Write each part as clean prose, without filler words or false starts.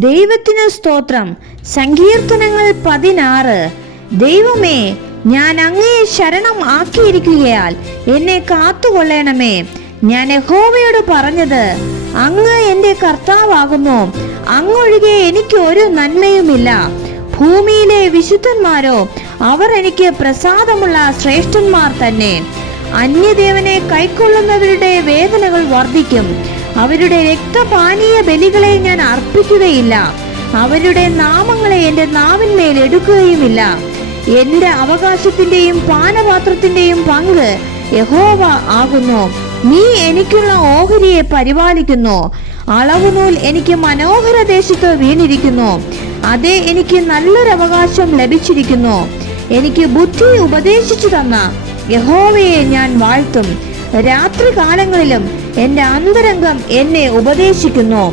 ദൈവത്തിനു സ്തോത്രം. സങ്കീർത്തനങ്ങൾ 16. ദൈവമേ, ഞാൻ അങ്ങയെ ശരണം ആക്കിയിരിക്കുകയാൽ എന്നെ കാത്തുകൊള്ളണമേ. ഞാൻ യഹോവയോട് പറഞ്ഞത്, അങ്ങ് എൻ്റെ കർത്താവാകുന്നു, അങ്ങൊഴികെ എനിക്ക് ഒരു നന്മയുമില്ല. ഭൂമിയിലെ വിശുദ്ധന്മാരോ, അവർ എനിക്ക് പ്രസാദമുള്ള ശ്രേഷ്ഠന്മാർ തന്നെ. അന്യദേവനെ കൈക്കൊള്ളുന്നവരുടെ വേദനകൾ വർദ്ധിക്കും. അവരുടെ രക്തപാനീയ ബലികളെ ഞാൻ അർപ്പിക്കുകയില്ല. അവരുടെ നാമങ്ങളെ എൻ്റെ നാവിന്മേൽ എടുക്കുകയുമില്ല. എൻ്റെ അവകാശത്തിൻ്റെയും പാനപാത്രത്തിൻ്റെയും പങ്ക് യഹോവ ആകുന്നു. നീ എനിക്കുള്ള ഓഹരിയെ പരിപാലിക്കുന്നു. അളവുനൂൽ എനിക്ക് മനോഹര ദേശത്ത് വീണിരിക്കുന്നു. അതേ, എനിക്ക് നല്ലൊരവകാശം ലഭിച്ചിരിക്കുന്നു. എനിക്ക് ബുദ്ധി ഉപദേശിച്ചു തന്ന യഹോവയെ ഞാൻ വാഴ്ത്തും. രാത്രികാലങ്ങളിലും എൻ്റെ അന്തരംഗം എന്നെ ഉപദേശിക്കുന്നു.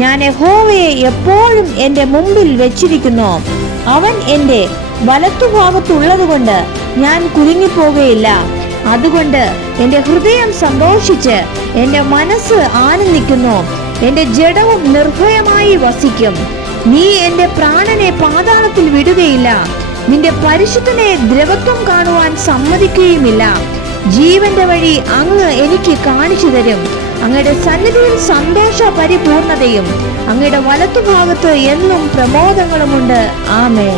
ഞാൻ യഹോവയെ എപ്പോഴും എൻ്റെ മുമ്പിൽ വെച്ചിരിക്കുന്നു. അവൻ എൻ്റെ വലത്തുഭാഗത്തുള്ളത് കൊണ്ട് ഞാൻ കുലുങ്ങിപ്പോകുകയില്ല. അതുകൊണ്ട് എൻ്റെ ഹൃദയം സന്തോഷിച്ച് എൻ്റെ മനസ്സ് ആനന്ദിക്കുന്നു. എൻ്റെ ജഡവും നിർഭയമായി വസിക്കും. നീ എൻ്റെ പ്രാണനെ പാതാളത്തിൽ വിടുകയില്ല. നിന്റെ പരിശുദ്ധനെ ദ്രവത്വം കാണുവാൻ സമ്മതിക്കുകയുമില്ല. ജീവന്റെ വഴി അങ്ങ് എനിക്ക് കാണിച്ചു തരും. അങ്ങയുടെ സന്നിധിയിൽ സന്തോഷ പരിപൂർണതയും അങ്ങയുടെ വലത്തുഭാഗത്ത് എന്നും പ്രമോദങ്ങളുമുണ്ട്. ആമേൻ.